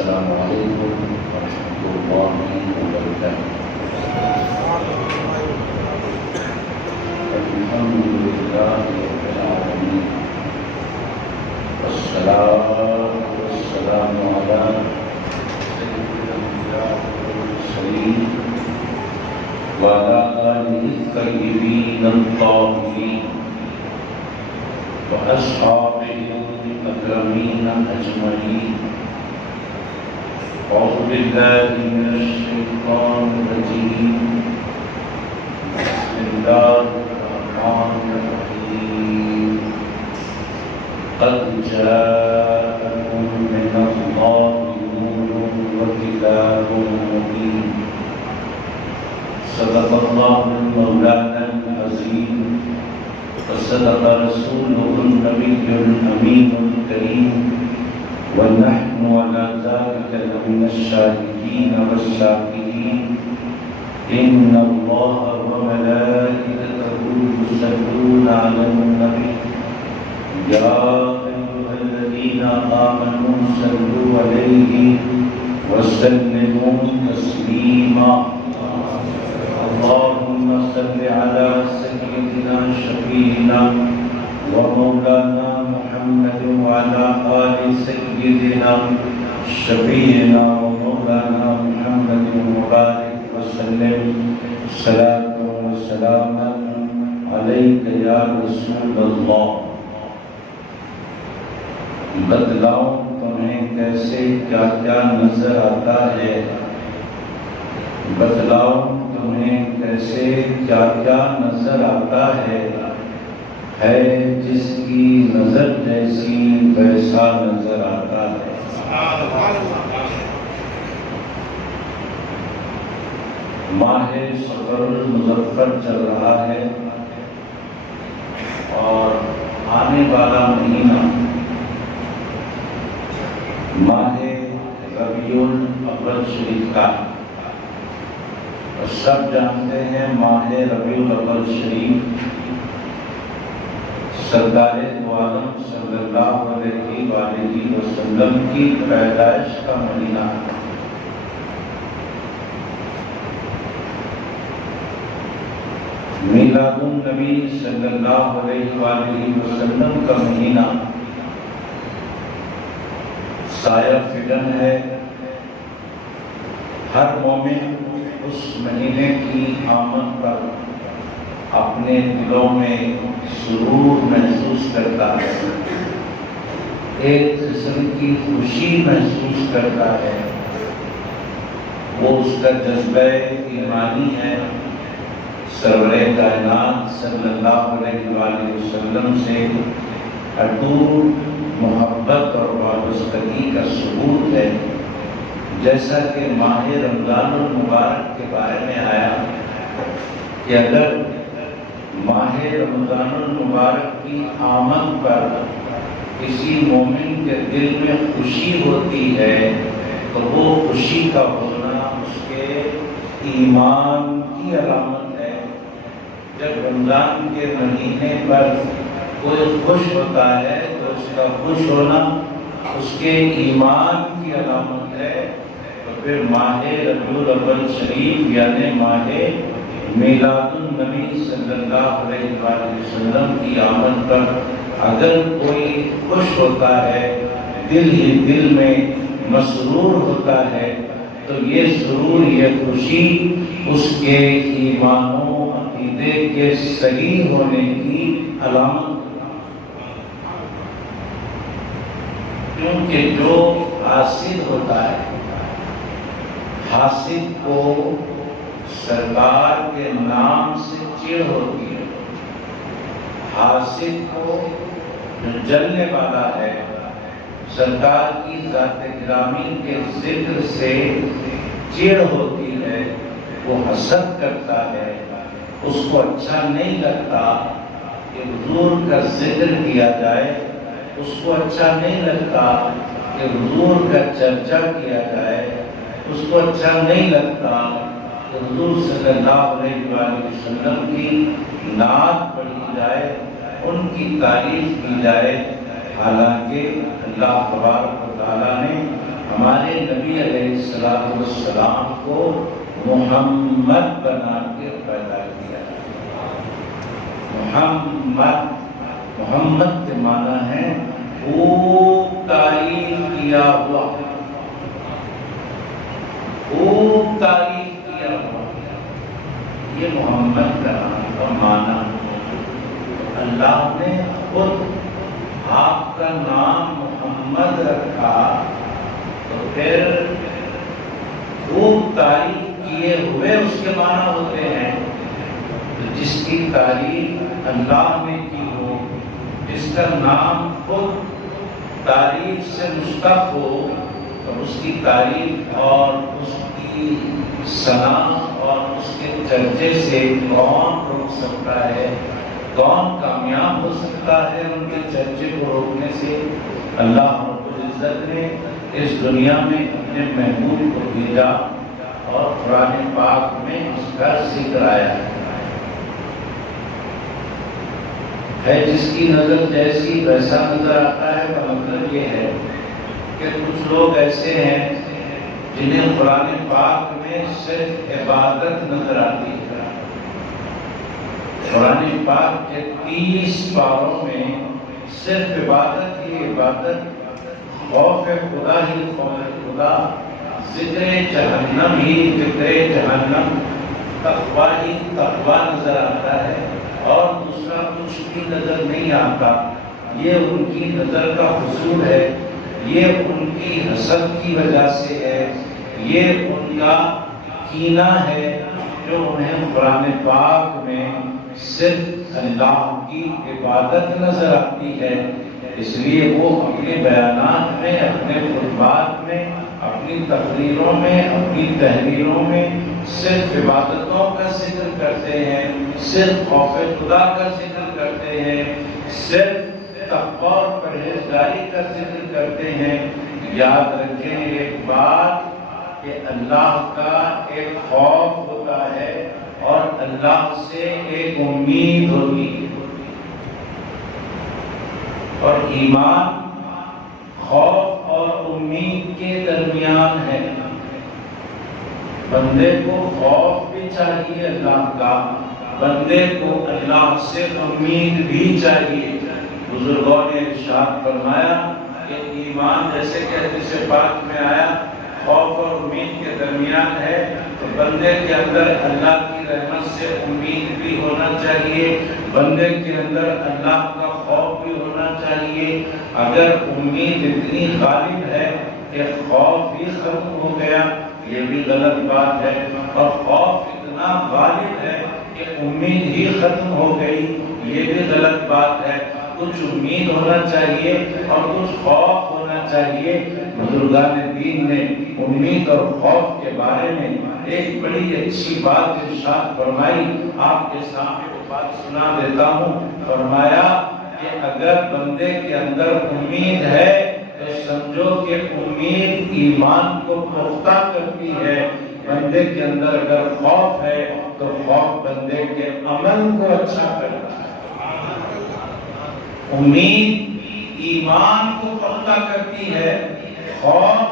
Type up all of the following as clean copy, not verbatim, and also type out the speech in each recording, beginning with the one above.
السلام علیکم ورحمۃ اللہ وبرکاتہ۔ الحمد للہ رب العالمین، والصلاة والسلام علی سید الانبیاء والمرسلین وعلی آلہ الطیبین الطاہرین وأصحابه الأكرمين أجمعين۔ أعوذ بالله من الشيطان الرجيم، بسم الله الرحمن الرحيم۔ قد جاءكم من الله نور وكتاب مبين، صدق الله مولانا العظيم وصدق رسوله النبي الأمين الكريم، ونحن على ذلك لمن الشاهدين والشاكرين۔ إن الله وملائكته يصلون على النبي، يا أيها الذين آمنوا صلوا عليه وسلموا تسليما۔ اللهم صل على سيدنا شفيعنا ومولانا محمد وعلى آل سيدنا شفيعنا ومولانا محمد وبارك وسلم صلاة وسلاما عليك يا رسول الله۔ بتلاؤ تمہیں کیسے کیا کیا نظر آتا ہے، بتلاؤ تمہیں کیسے کیا کیا نظر آتا ہے جس کی نظر جیسی ویسا نظر آتا ہے۔ ماہ صفر المظفر چل رہا ہے اور آنے والا مہینہ ماہ ربیع الاول شریف کا، سب جانتے ہیں ماہ ربیع الاول شریف سرکار دو عالم صلی اللہ علیہ وآلہ وسلم کی پیدائش کا مہینہ ہے۔ میلاد النبی صلی اللہ علیہ وآلہ وسلم کا مہینہ سایہ فگن ہے۔ ہر مومن اس مہینے کی آمد پر اپنے دلوں میں سرور محسوس کرتا ہے، ایک قسم کی خوشی محسوس کرتا ہے۔ وہ اس کا جذبہ ایمانی ہے، سرور کائنات صلی اللہ علیہ وآلہ وسلم سے اٹوٹ محبت اور وابستگی کا ثبوت ہے۔ جیسا کہ ماہ رمضان المبارک کے بارے میں آیا کہ اگر ماہ رمضان المبارک کی آمد پر کسی مومن کے دل میں خوشی ہوتی ہے تو وہ خوشی کا ہونا اس کے ایمان کی علامت ہے۔ جب رمضان کے مہینے پر کوئی خوش ہوتا ہے تو اس کا خوش ہونا اس کے ایمان کی علامت ہے۔ تو پھر ماہ ربیع الاول شریف یعنی ماہ میلاد النبی صلی اللہ علیہ وآلہ وسلم کی آمد پر اگر کوئی خوش ہوتا ہے، دل ہی دل میں مسرور ہوتا ہے، تو یہ سرور، یہ خوشی اس کے ایمان و عقیدے کے صحیح ہونے کی علامت، کیونکہ جو حاسد ہوتا ہے، حاسد کو سرکار کے نام سے چڑ ہوتی ہے۔ حاسد کو جو جلنے والا ہے، سرکار کی ذات گرامی کے ذکر سے چڑ ہوتی ہے، وہ حسد کرتا ہے، اس کو اچھا نہیں لگتا کہ حضور کا ذکر کیا جائے، اس کو اچھا نہیں لگتا کہ حضور کا چرچا کیا جائے، اس کو اچھا نہیں لگتا کہ حضور صلی اللہ علیہ وآلہ وسلم کی نعت پڑھی جائے، ان کی تعریف کی جائے۔ حالانکہ اللہ تبارک و تعالیٰ نے ہمارے نبی علیہ السلام کو محمد بنا کے پیدا کیا۔ محمد کے معنی ہے خوب تعریف کیا ہوا، خوب تعریف کیا ہوا، یہ محمد کا نام کا معنی۔ اللہ نے خود آپ کا نام محمد رکھا تو پھر خوب تعریف کیے ہوئے اس کے معنی ہوتے ہیں۔ تو جس کی تعریف اللہ نے کی ہو، جس کا نام خود تعریف سے مشتق ہو، تو اس کی تعریف اور اس کی ثنا اور اس کے چرچے سے کون روک سکتا ہے؟ کون کامیاب ہو سکتا ہے ان کے چرچے کو روکنے سے؟ اللہ رب العزت نے اس دنیا میں اپنے محبوب کو بھیجا اور قرآن پاک میں اس کا ذکر آیا ہے۔ جس کی نظر جیسی ویسا نظر آتا ہے، کا مطلب یہ ہے کہ کچھ لوگ ایسے ہیں جنہیں قرآن پاک میں صرف عبادت نظر آتی ہے۔ قرآن پاک کے 30 پاروں میں صرف عبادت ہی عبادت، خوف خدا ہی خوف خدا، ذکر جہنم ہی ذکر جہنم، تقوی ہی تقوی نظر آتا ہے اور دوسرا کچھ بھی نظر نہیں آتا۔ یہ ان کی نظر کا حصول ہے، یہ ان کی حسد کی وجہ سے ہے، یہ ان کا کینہ ہے جو انہیں قرآن پاک میں صرف اللہ کی عبادت نظر آتی ہے۔ اس لیے وہ اپنے بیانات میں، اپنے خطبات میں، اپنی تقریروں میں، اپنی تحریروں میں صرف عبادتوں کا ذکر کرتے ہیں، صرف خوف خدا کا ذکر کرتے ہیں، صرف تقوی اور پرہیزگاری کا ذکر کرتے ہیں۔ یاد رکھیں ایک بات کہ اللہ کا ایک خوف ہوتا ہے اور اللہ سے ایک امید ہوتی ہے، اور ایمان خوف اور امید کے درمیان ہے۔ بندے کو خوف بھی چاہیے اللہ کا، بندے کو اللہ سے امید بھی چاہیے۔ بزرگوں نے ارشاد فرمایا کہ ایمان جیسے کہ حدیث پاک میں آیا خوف اور امید کے درمیان ہے، تو بندے کے اندر اللہ کی رحمت سے امید بھی ہونا چاہیے، بندے کے اندر اللہ کا خوف بھی ہونا چاہیے۔ اگر امید اتنی غالب ہے کہ خوف بھی ختم ہو گیا، یہ بھی غلط بات ہے، اور خوف اتنا غالب ہے کہ امید ہی ختم ہو گئی، یہ بھی غلط بات ہے۔ کچھ امید ہونا چاہیے اور کچھ خوف ہونا چاہیے۔ بزرگان دین نے امید اور خوف کے بارے میں ایک بڑی اچھی بات ارشاد فرمائی، آپ کے سامنے وہ بات سنا دیتا ہوں۔ فرمایا کہ اگر بندے کے اندر امید ہے تو سمجھو کہ امید ایمان کو پختہ کرتی ہے، بندے کے اندر اگر خوف ہے تو خوف بندے کے عمل کو اچھا کرتا ہے۔ امید ایمان کو پختہ کرتی ہے، خوف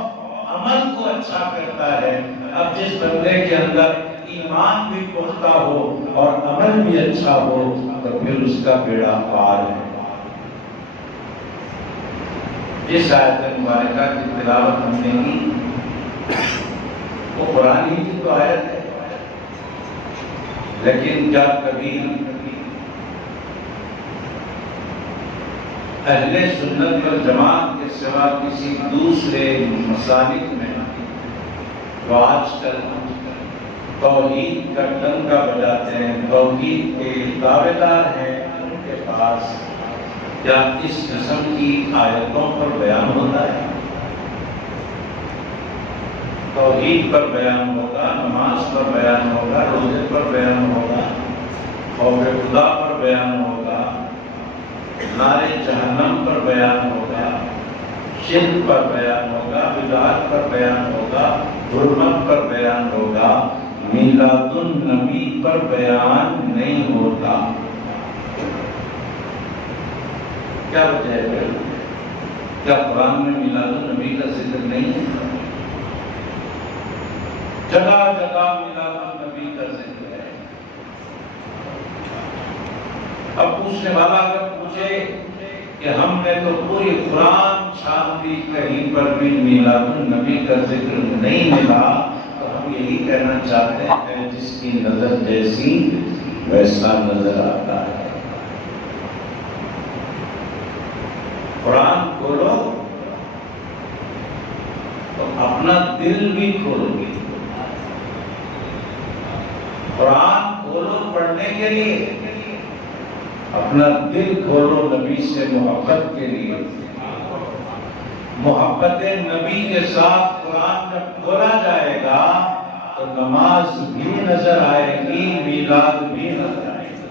عمل کو اچھا کرتا ہے۔ اب جس بندے کے اندر ایمان بھی پختہ ہو اور عمل بھی اچھا ہو تو پھر اس کا بیڑا پار ہے۔ جس آیت مبارکہ کی تلاوت ہم نے کی وہ قرآن کی تو آیت ہے، لیکن کیا کبھی اہل سنت والجماعت کے سوا کسی دوسرے مسالک میں جو آج کل توحید کا ڈنکا بجاتے ہیں، توحید کے دعویدار ہیں، ان کے پاس کیا اس قسم کی آیتوں پر بیان ہوتا ہے؟ توحید پر بیان ہوگا، نماز پر بیان ہوگا، روزے پر بیان ہوگا، خوف خدا پر بیان ہوگا، نار جہنم پر بیان ہوگا، شرک پر بیان ہوگا، بدعت پر بیان ہوگا، حرمت پر بیان ہوگا، میلاد النبی پر بیان نہیں ہوتا۔ کیا وجہ ہے؟ کیا قرآن میں میلاد النبی کا ذکر نہیں ہے؟ جگہ جگہ میلاد النبی کا ذکر ہے۔ اب پوچھنے والا اگر پوچھے کہ ہم نے تو پوری قرآن چھاپ دی، کہیں پر بھی میلاد النبی کا ذکر نہیں ملا، تو ہم یہی کہنا چاہتے ہیں جس کی نظر جیسی ویسا نظر آتا ہے۔ قرآن کھولو تو اپنا دل بھی کھولو گے۔ قرآن کھولو پڑھنے کے لیے، اپنا دل کھولو نبی سے محبت کے لیے۔ محبت نبی کے ساتھ قرآن جب کھولا جائے گا تو نماز بھی نظر آئے گی، میلاد بھی نظر آئے گی۔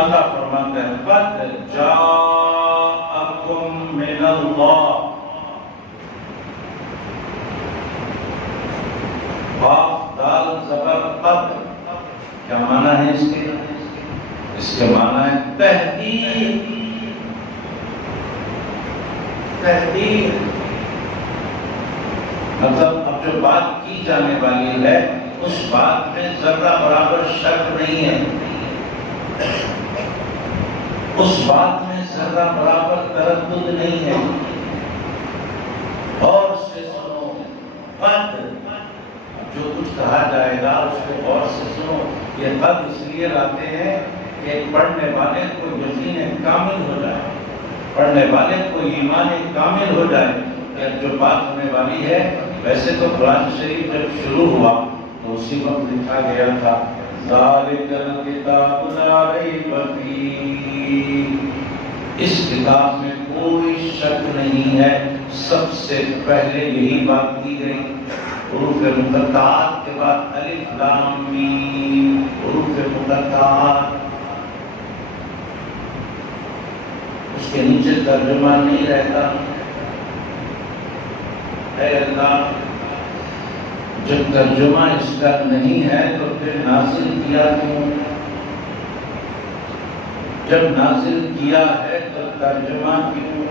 اللہ فرماتا ہے قد جاءکم من اللہ، قاف دال زبر قد، کیا معنی ہے اس کے؟ اس کے معنی ہے تحقیق، تحقیق۔ مطلب اب جو بات کی جانے والی ہے اس بات میں ذرہ برابر شک نہیں ہے، اس بات میں ذرہ برابر تردد نہیں ہے۔ اور سے سنو، قد، جو کچھ کہا جائے گا اس کو اور سے سنو۔ یہ قد اس لیے لاتے ہیں کہ پڑھنے والے کو یقین کامل ہو جائے، پڑھنے والے کو ایمان کامل ہو جائے کہ جو بات ہونے والی ہے۔ ویسے تو قرآن شریف جب شروع ہوا تو اسی وقت لکھا گیا تھا ذالک الکتاب لا ریب فیہ، اس کتاب میں کوئی شک نہیں ہے۔ سب سے پہلے یہی بات کی گئی، حروف مقطعات کے بعد الف لام میم، حروف مقطعات، اس کے نیچے ترجمہ نہیں رہتا۔ اے اللہ، جب ترجمہ اس کا نہیں ہے تو پھر نازل کیا کیوں؟ جب نازل کیا ہے تو ترجمہ کیوں؟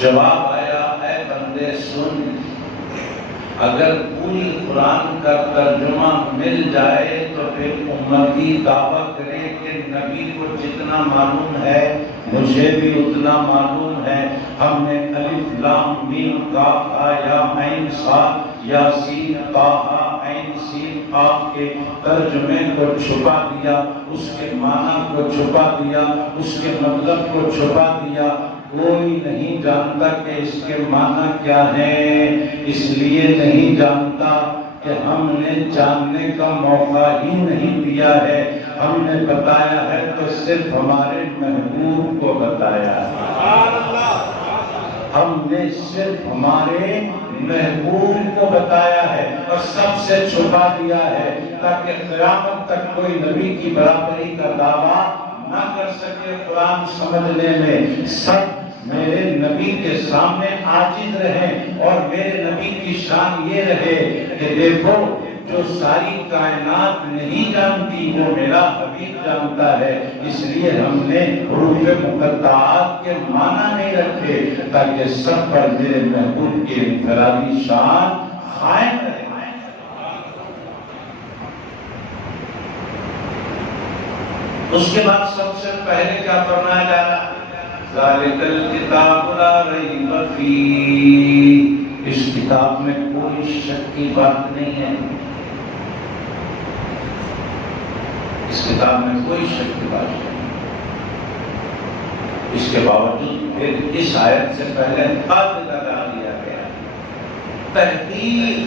جواب آیا اے بندے سن، اگر پوری قرآن کا ترجمہ مل جائے تو پھر امتی دعویٰ کرے کہ نبی کو جتنا معلوم ہے مجھے بھی اتنا معلوم ہے۔ ہم نے الف لام میم کاف ہا یا عین صاد یاسین طٰہٰ عین سین قاف کے ترجمے کو چھپا دیا، اس کے معنی کو چھپا دیا، اس کے مطلب کو چھپا دیا۔ کوئی نہیں جانتا کہ اس کے معنی کیا ہیں، اس لیے نہیں جانتا کہ ہم نے جاننے کا موقع ہی نہیں دیا ہے۔ ہم نے بتایا ہے تو صرف ہمارے محبوب کو بتایا ہے، ہم نے صرف ہمارے محبوب کو بتایا ہے اور سب سے چھپا دیا ہے تاکہ قیامت تک کوئی نبی کی برابری کا دعویٰ نہ کر سکے۔ قرآن سمجھنے میں سب میرے نبی کے سامنے عاجز رہیں اور میرے نبی کی شان یہ رہے کہ دیکھو جو ساری کائنات نہیں جانتی وہ میرا حبیب جانتا ہے۔ اس لیے ہم نے حروف مقطعات کے معنی نہیں رکھے تاکہ سب پر میرے محبوب کی انفرادی شان قائم رہے۔ اس کے بعد سب سے پہلے کیا فرمایا جا رہا ہے؟ ذالک الکتاب لا ریب فیہ، اس کتاب میں کوئی شک کی بات نہیں ہے، اس کتاب میں کوئی شک کی بات نہیں۔ اس کے باوجود پھر اس آیت سے پہلے قد لگا دیا گیا، تحقیق۔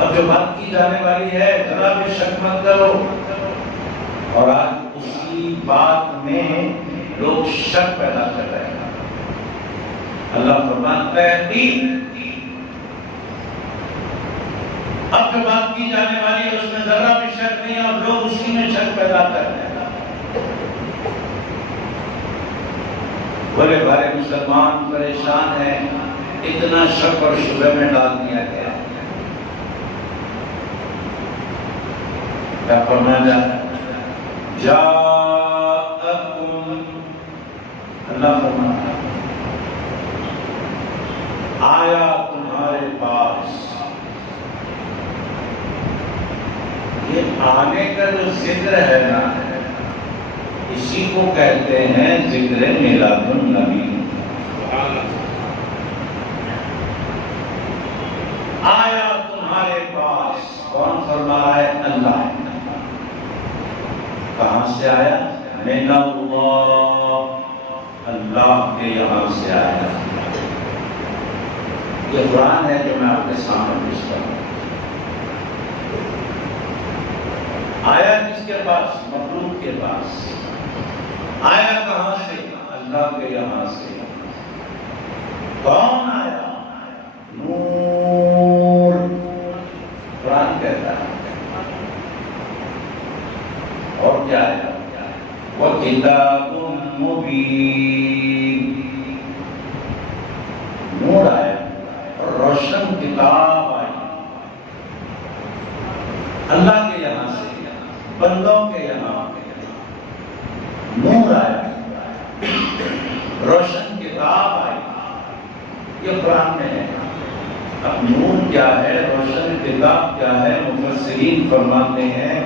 اب جو بات کی جانے والی ہے ذرا بھی شک مت کرو، اور آج اسی بات میں لوگ شک پیدا کر رہے ہیں۔ اللہ فرماتا ہے تحقیق، اب جو بات کی جانے والی ہے اس میں ذرا بھی شک نہیں اور لوگ اسی میں شک پیدا کر رہے ہیں۔ بڑے بڑے مسلمان پریشان ہیں، اتنا شک اور شبہ میں ڈال دیا گیا۔ کیا فرمایا جاتا ہے؟ جاءکم، اللہ فرماتا ہے آیا تمہارے پاس. یہ آنے کا جو ذکر ہے نا، اسی کو کہتے ہیں ذکر میلاد النبی. آیا تمہارے پاس، کون فرما ہے؟ اللہ. کہاں سے آیا؟ من اللہ، اللہ کے یہاں سے آیا. یہ قرآن ہے جو میں آپ کے سامنے پیش کر رہا ہوں. آیا کس کے پاس؟ مخلوق کے پاس. آیا کہاں سے؟ اللہ کے یہاں سے. کون آیا؟ نور. قرآن کہتا ہے. اور کیا ہے؟ وَكِتَابٌ مُبِينٌ. نور آیا، روشن کتاب آئی. اللہ کے یہاں سے، بندوں کے یہاں نور آیا، روشن کتاب آئی. یہ قرآن میں ہے. اب نور کیا ہے، روشن کتاب کیا ہے؟ مفسرین فرماتے ہیں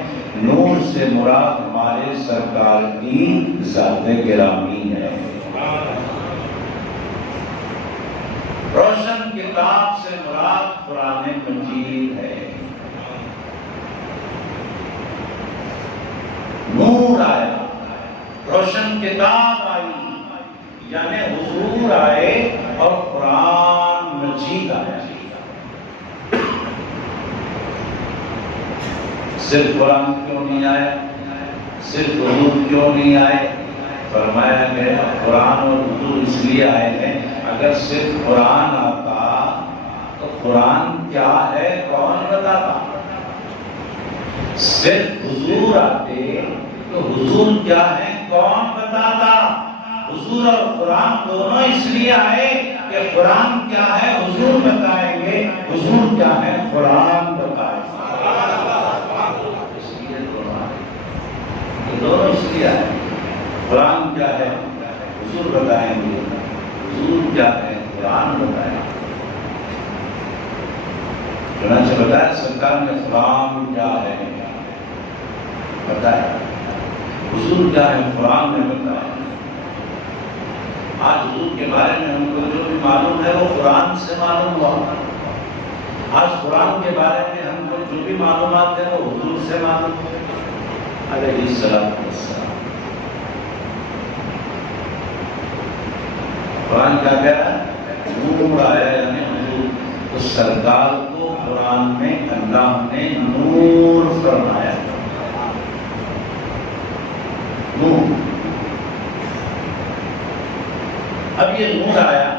نور سے مراد ہمارے سرکار کی ذات گرامی ہے. روشن کتاب سے مراد قرآن مجید ہے. نور آیا، روشن کتاب آئی، یعنی حضور آئے اور قرآن مجید آیا. صرف قرآن کیوں نہیں آیا؟ صرف حضور کیوں نہیں آئے؟ فرمایا گیا قرآن اور حضور اس لیے آئے ہیں. اگر صرف قرآن آتا تو قرآن کیا ہے کون بتاتا؟ صرف حضور آتے تو حضور کیا ہے کون بتاتا؟ حضور اور قرآن دونوں اس لیے آئے کہ قرآن کیا ہے حضور بتائیں گے، حضور کیا ہے قرآن بتائیں گے. دونوں اس لیے آئے. قرآن کیا ہے حضور بتائیں گے، حضور کیا ہے قرآن بتائیں گے. چنانچہ بتایا سرکار نے قرآن کیا ہے بتایا، حضور کیا ہے قرآن نے بتایا. آج حضور کے بارے میں ہم کو جو بھی معلوم ہے وہ قرآن سے معلوم ہوا. آج قرآن کے بارے میں ہم کو جو بھی معلومات ہیں وہ حضور سے معلوم علیہ السلام. قرآن کیا کہہ رہا ہے؟ نور آیا، یعنی حضور. تو سرکار کو قرآن میں اللہ نے نور فرمایا. نور. اب یہ نور آیا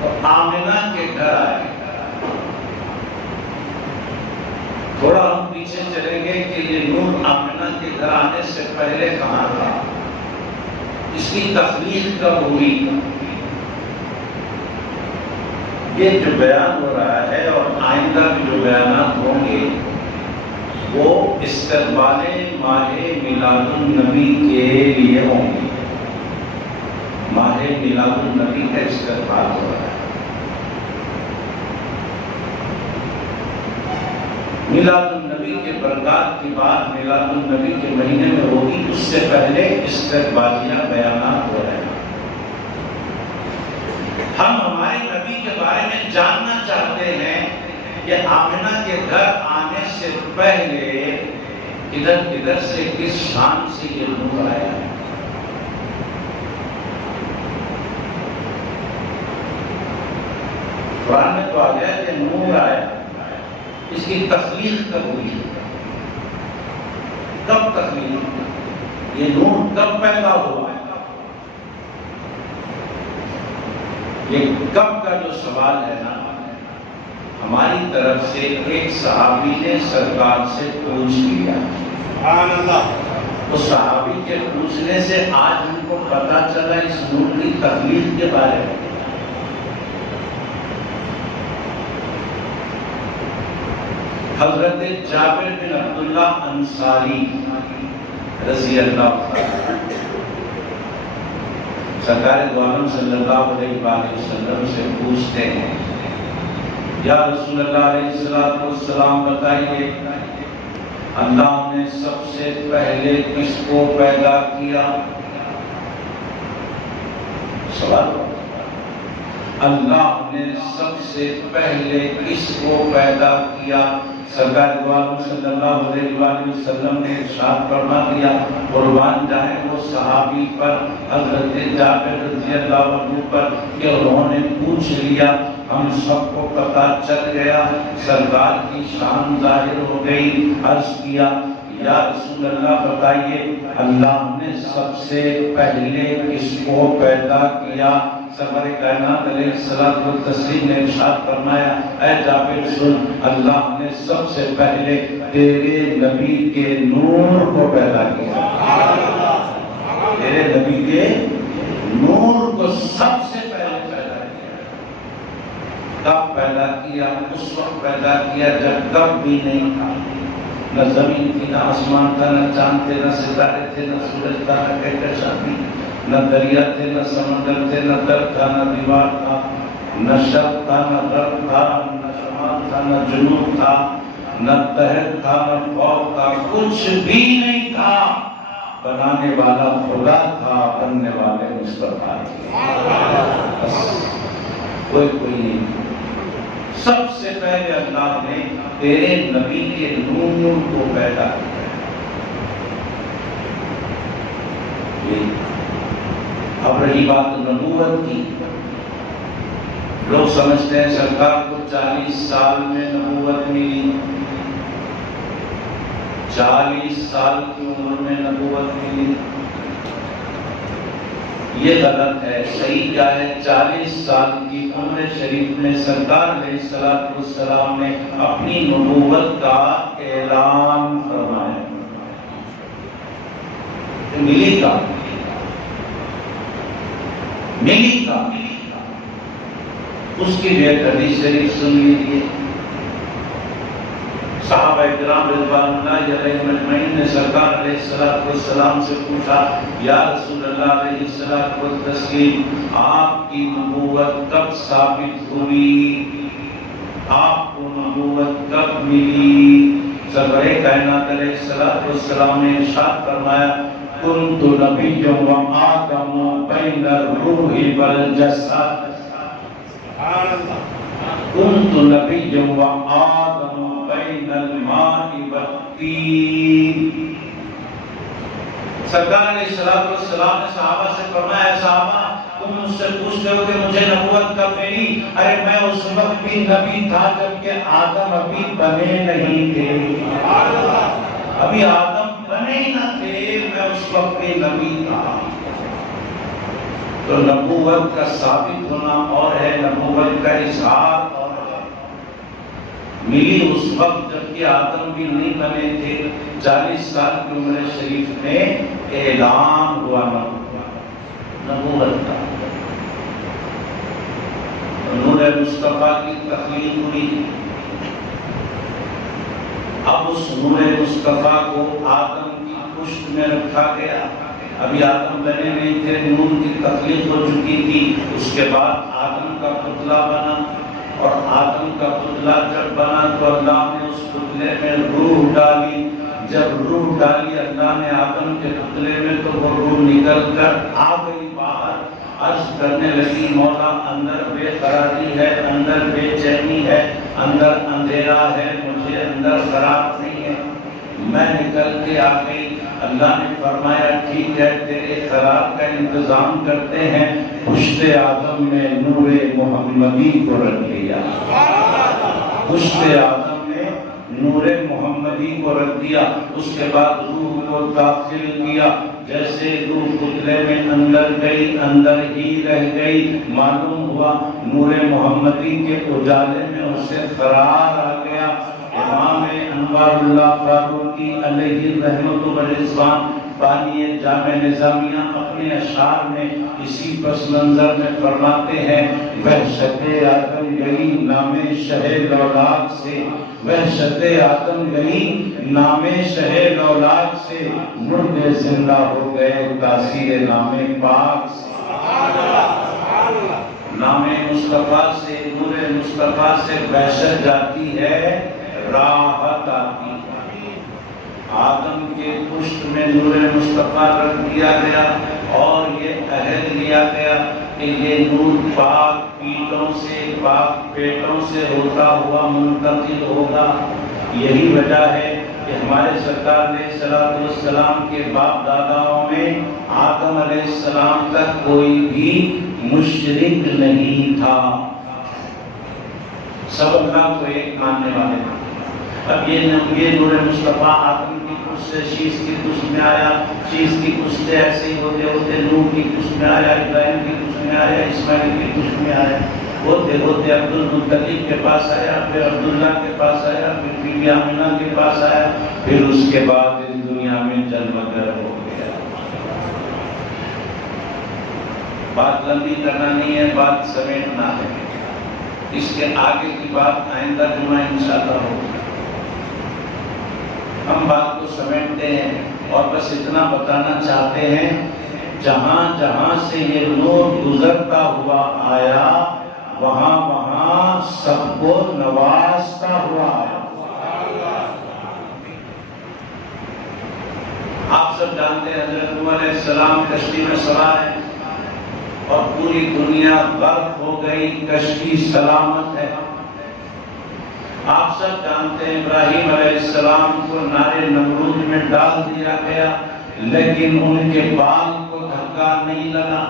تو آمنہ کے گھر آئے. تھوڑا ہم پیچھے چلیں گے کہ یہ نور آمنہ کے گھر آنے سے پہلے کہاں تھا، اس کی تخلیق کب ہوئی. یہ جو بیان ہو رہا ہے اور آئندہ بھی جو بیانات ہوں گے وہ استقبال ماہ میلاد النبی کے لیے ہوں گے. ماہ میلاد النبی کا استقبال ہو رہا ہے. میلاد النبی کے برکات کی بات میلاد النبی کے مہینے میں ہوگی، اس سے پہلے استقبالیہ بیانات ہو رہے ہیں. ہم ہمارے نبی کے بارے میں جاننا چاہتے ہیں کہ آمنہ کے گھر آنے سے پہلے کدھر سے کس شان سے یہ نور آیا ہے. قرآن میں تو آ گیا کہ نور آیا. اس کی تخلیق کب ہوئی؟ کب تخلیق؟ یہ نور کب پیدا ہوا؟ یہ کب کا جو سوال ہے نا، ہماری طرف سے ایک صحابی نے سرکار سے پوچھ لیا. سبحان اللہ. اس صحابی کے پوچھنے سے آج ہم کو پتا چلا اس نور کی تخلیق کے بارے میں. حضرت جابر بن عبداللہ انصاری رضی اللہ عنہ سرکار دو عالم صلی اللہ علیہ وآلہ وسلم سے پوچھتے ہیں، یا رسول اللہ علیہ السلام بتائیے اللہ نے سب سے پہلے کس کو پیدا کیا؟ سوال، اللہ نے سب سے پہلے کس کو پیدا کیا؟ سرکار دو عالم صلی اللہ علیہ وآلہ وسلم نے ارشاد فرما دیا، قربان جائے وہ صحابی پر، حضرت جابر رضی اللہ عنہ پر، کہ انہوں نے پوچھ لیا، ہم سب کو پتہ چل گیا، سرکار کی شان ظاہر ہو گئی۔ عرض کیا، یا رسول اللہ بتائیے اللہ نے سب سے پہلے کس کو پیدا کیا؟ سرور کائنات علیہ الصلوۃ والتسلیم نے ارشاد فرمایا، اے جابر سن، اللہ نے سب سے پہلے تیرے نبی کے نور کو پیدا کیا۔ تیرے نبی کے نور کو سب سے پہلے پیدا کیا۔ کب پیدا کیا؟ اس وقت پیدا کیا جب کب بھی نہیں تھا، نہ زمین تھی، نہ آسمان تھا، نہ چاند تھے، نہ ستارے تھے، نہ سورج تھا، نہ کہکشاں تھی، نہ دریا تھے، نہ سمندر تھے، نہ در تھا، نہ دیوار تھا، نہ شرق تھا، نہ غرب تھا، نہ شمال تھا، نہ جنوب تھا، نہ تحت تھا، نہ فوق تھا، کچھ بھی نہیں تھا۔ بنانے والا خدا تھا، بننے والے مصطفیٰ تھے، بس کوئی نہیں۔ سب سے پہلے اللہ نے تیرے نبی کے نور کو پیدا کیا۔ اب رہی بات نبوت کی، لوگ سمجھتے ہیں سرکار کو 40 سال میں نبوت ملی، 40 سال کی عمر میں نبوت ملی، یہ غلط ہے۔ صحیح کیا ہے؟ 40 سال کی عمر شریف میں سرکار علیہ السلام نے اپنی نبوت کا اعلان فرمایا۔ ملی کا اس کی بھی ایک حدیث شریف سن لیجیے۔ صحابہ کرام رضوان اللہ علیہم اجمعین نے سرکار علیہ السلام سے پوچھا، یا رسول اللہ علیہ السلام، آپ کی نبوت کب ثابت ہوئی؟ آپ کو نبوت کب ملی؟ سرور کائنات علیہ السلام نے ارشاد فرمایا، کنت نبی و آدم بین الروح والجسد، کنت نبی و آدم بین الماء والطین۔ سرکار علیہ السلام نے صحابہ سے فرمایا، صحابہ تم مجھ سے پوچھتے ہو کہ مجھے نبوت کب ملی؟ ارے میں اس وقت بھی نبی تھا جبکہ آدم ابھی بنے نہیں تھے، ابھی آدم بنے ہی نہ تھے، میں اس وقت بھی نبی تھا۔ تو نبوت کا ثابت ہونا اور ہے، نبوت کا اظہار اور ہے۔ ملی اس وقت جبکہ آدم بھی نہیں بنے تھے، 40 سال کی عمر شریف میں اعلان ہوا نبوت کا۔ نور مصطفیٰ کی تخلیق ہوئی۔ اب اس نور مصطفیٰ کو آدم کی پشت میں رکھا گیا، ابھی آدم بنے نہیں تھے، نور کی تخلیق ہو چکی تھی۔ اس کے بعد آدم کا پتلا بنا، اور آدم کا پتلا جب بنا تو اللہ نے اس پتلے میں روح ڈالی۔ جب روح ڈالی اللہ نے آدم کے پتلے میں تو وہ روح نکل کر آ گئی باہر۔ عرض کرنے لگی، مولا اندر بے قراری ہے، اندر بے چینی ہے، اندر اندھیرا ہے، مجھے اندر قرار نہیں ہے۔ میں نکل کے آ گئی۔ اللہ نے فرمایا، ٹھیک ہے تیرے قرار کا انتظام کرتے ہیں۔ پشت آدم میں نور محمدی کو رکھ لیا، پشت آدم میں نور محمدی کو رکھ دیا۔ اس کے بعد روح کو داخل کیا، جیسے روح پتلے میں اندر گئی اندر ہی رہ گئی، معلوم ہوا نور محمدی کے اجالے میں اسے قرار آ گیا۔ امام انوار اللہ فاروقی علیہ رحمت و رضوان بانی جامع نظامیہ اپنے اشعار میں اسی پس منظر میں فرماتے ہیں وحشت آدم گئی نام شہ لولاک سے، وحشت آدم گئی نام شہ لولاک سے، مردے زندہ ہو گئے تاثیر نام پاک سے۔ نام مصطفیٰ سے، نور مصطفیٰ سے وحشت جاتی ہے، راحت آتی ہے۔ آدم کے پشت میں نور مصطفیٰ رکھ دیا گیا اور یہ عہد لیا گیا کہ یہ نور پاک پیٹوں سے، پاک پیٹوں سے ہوتا ہوا منتقل ہوگا۔ یہی وجہ ہے کہ ہمارے سرکار علیہ السلام کے باپ داداؤں میں آدم علیہ السلام تک کوئی بھی مشرک نہیں تھا، سب اللہ کو ایک ماننے والے تھے۔ اب یہ نور مصطفیٰ آدم کی کچھ سے شیش کی کچھ میں آیا، شیش کی کچھ سے ایسے ہی ہوتے ہوتے نوح کی کچھ میں آیا، ابراہیم کی کچھ میں آیا، اسماعیل کی کچھ میں آیا، ہوتے ہوتے عبد المطلب کے پاس آیا، پھر عبداللہ کے پاس آیا، پھر بی بی آمنہ کے پاس آیا، پھر اس کے بعد اس دنیا میں جلوہ گر ہو گیا۔ بات لمبی کرنا نہیں ہے، بات سمیٹنا ہے۔ اس کے آگے کی بات آئندہ جمعہ انشاءاللہ ہوگی۔ ہم بات کو سمیٹتے ہیں اور بس اتنا بتانا چاہتے ہیں، جہاں جہاں سے یہ نور گزرتا ہوا آیا، وہاں وہاں سب کو نوازتا ہوا آیا۔ آپ سب جانتے ہیں حضرت نوح علیہ السلام کشتی میں سوار ہیں اور پوری دنیا غرق ہو گئی، کشتی سلامت ہے۔ آپ سب جانتے ہیں ابراہیم علیہ السلام کو نارے نمرود میں ڈال دیا گیا، لیکن ان کے بال کو دھکا نہیں لگا۔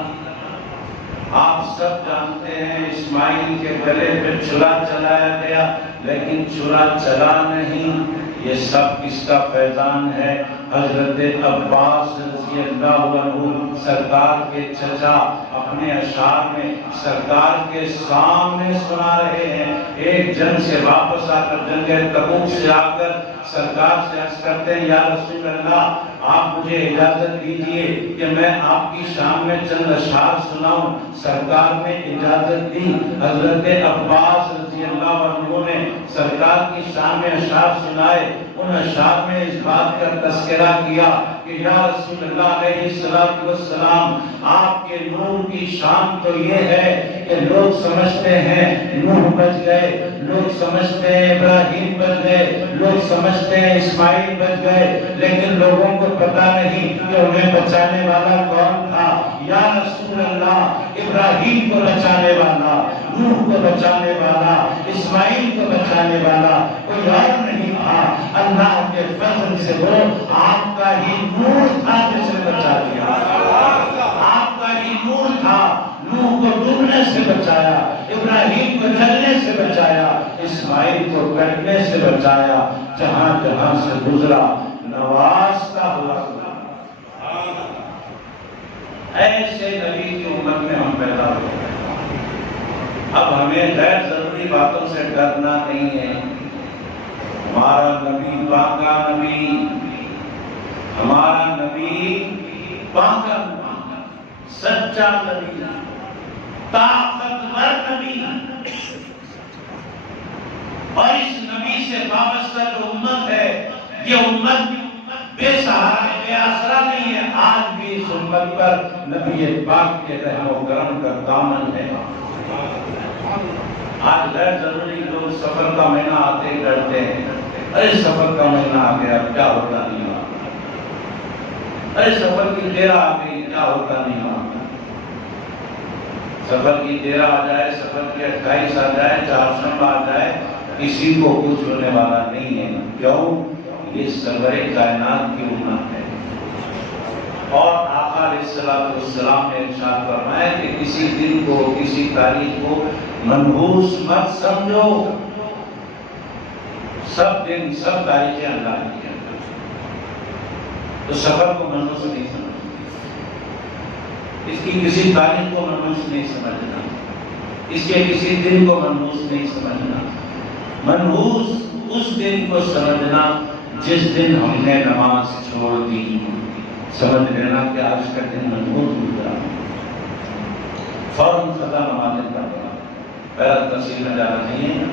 آپ سب جانتے ہیں اسماعیل کے گلے پہ چھلا چلایا گیا، لیکن چھلا چلا نہیں۔ یہ سب کس کا فیضان ہے؟ حضرت عباس رضی اللہ عنہ سرکار کے چچا اپنے اشعار میں سرکار کے سامنے سنا رہے ہیں۔ ایک جنگ سے واپس آ کر، جنگ تبوک سے آ کر سرکار سے عرض کرتے ہیں یا رسول اللہ آپ مجھے اجازت دیجئے کہ میں آپ کی شان میں چند اشعار سناؤں۔ سرکار نے اجازت دی۔ حضرت عباس رضی اللہ عنہ نے سرکار کی شان میں اشعار سنائے۔ ان اشعار میں اس بات کا تذکرہ کیا کہ یا رسول اللہ علیہ السلام آپ کے نور کی شان تو یہ ہے کہ لوگ سمجھتے ہیں نوح بچ گئے، لوگ سمجھتے ہیں ابراہیم بچ گئے، لوگ سمجھتے ہیں اسماعیل بچ گئے، لیکن لوگوں کو پتہ نہیں کہ انہیں بچانے والا کون تھا۔ یا رسول اللہ ابراہیم کو بچانے والا، نوح کو بچانے والا، اسماعیل کو بچانے والا کوئی اور نہیں تھا، اللہ کے فضل سے وہ آپ کا ہی نور تھا جسے بچا دیا۔ آپ کا ہی نور تھا، نوح کو ڈوبنے سے بچایا، ابراہیم کو جلنے سے بچایا، اسماعیل کو کٹنے سے بچایا۔ جہاں جہاں سے گزرا نوازتا ہوا۔ ایسے نبی کی امت میں ہم پیدا ہوئے۔ اب ہمیں غیر ضروری باتوں سے ڈرنا نہیں ہے۔ ہمارا نبی پاکا نبی، ہمارا نبی پاکا نبی، سچا نبی، طاقتور نبی، اور اس نبی سے وابستہ جو امت ہے یہ امت بے سہارا بے آسرا نہیں ہے۔ آج بھی اس امت پر نبی پاک کے رحم و کرم کا دامن ہے۔ آج غیر ضروری لوگ سفر کا مہینہ آتے ڈرتے ہیں، ارے سفر کا مہینہ آ گیا کیا ہوتا نہیں ہوا، ارے سفر کی دیرہ آ گئی کیا ہوتا نہیں ہوا۔ سفر کی دیرہ آ جائے، سفر کی 28 آ جائے، چہارشنبہ آ جائے، کسی کو کچھ ہونے والا نہیں ہے۔ کیوں؟ یہ سرور کائنات کی امت ہے۔ اور آقا علیہ السلام نے ارشاد فرمایا کہ کسی دن کو، کسی تاریخ کو منحوس مت سمجھو۔ سب دن، سب تاریخیں اللہ کی ہیں، تو سفر کو منحوس نہیں سمجھنا، اس کی کسی تاریخ کو منحوس نہیں سمجھنا، اس کے کسی دن کو منحوس نہیں سمجھنا۔ منحوس اس دن کو سمجھنا جس دن ہم نے نماز چھوڑ دی۔ سمجھ لینا کہ آج کا دن منحوس گزرا۔ فوراً قضا نمازیں پڑھنا، پہلا تفصیل میں جانا چاہیے۔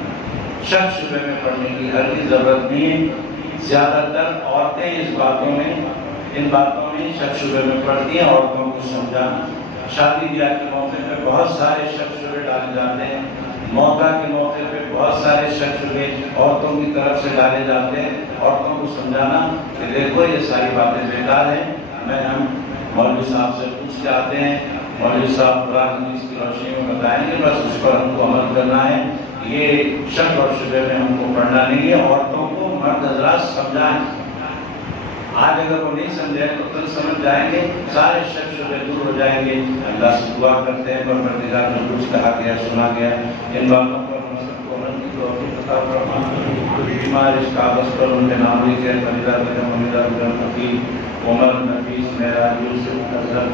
شک شبے میں پڑھنے کی ہرگز ضرورت نہیں ہے۔ زیادہ تر عورتیں ان باتوں میں شک شبے میں پڑھتی ہیں۔ عورتوں کو سمجھانا، شادی بیاہ کے موقع پہ بہت سارے شک شبے ڈالے جاتے ہیں، موقع کے موقع پہ بہت سارے شک شبے عورتوں کی طرف سے ڈالے جاتے ہیں۔ عورتوں کو سمجھانا کہ دیکھو یہ ساری باتیں بیکار ہیں، ہم مولوی صاحب سے پوچھ کے آتے ہیں، مولوی صاحب قرآن حدیث کی روشنی میں بتائیں گے، بس اس پر ہم کو عمل کرنا ہے۔ یہ شک اور شبے میں ہم کو پڑھنا نہیں ہے۔ عورتوں کو مرد حضرات سمجھائیں، آج اگر وہ نہیں سمجھے تو کل سمجھ جائیں گے، سارے شک شبے دور ہو جائیں گے۔ اللہ سے دعا کرتے ہیں پروردگار جو کچھ کہا گیا سنا گیا ان باتوں پر ہم سب کو عمل کی توفیق عطا فرما۔ کچھ بیمار اس کاغذ پر ان کے نام لکھے، فریدہ بیگم، حمیدہ بیگم، حفیظ، عمر، نفیس، معراج، یوسف، اظہر،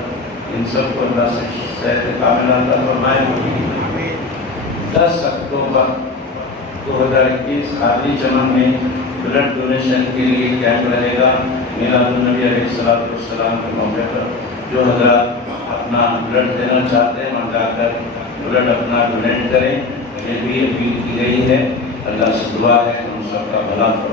ان سب کو اللہ سے صحت کاملہ عطا فرمائے۔ 10 اکتوبر 2021 خاطری چمن میں بلڈ ڈونیشن کے لیے کیمپ رہے گا۔ میلاد النبی علیہ السلام کے موقع پر جو حضرات اپنا بلڈ دینا چاہتے ہیں وہاں جا کر بلڈ اپنا ڈونیٹ کریں، یہ بھی اپیل کی گئی ہے۔ اللہ سے دعا ہے کہ ہم سب کا بھلا ہو۔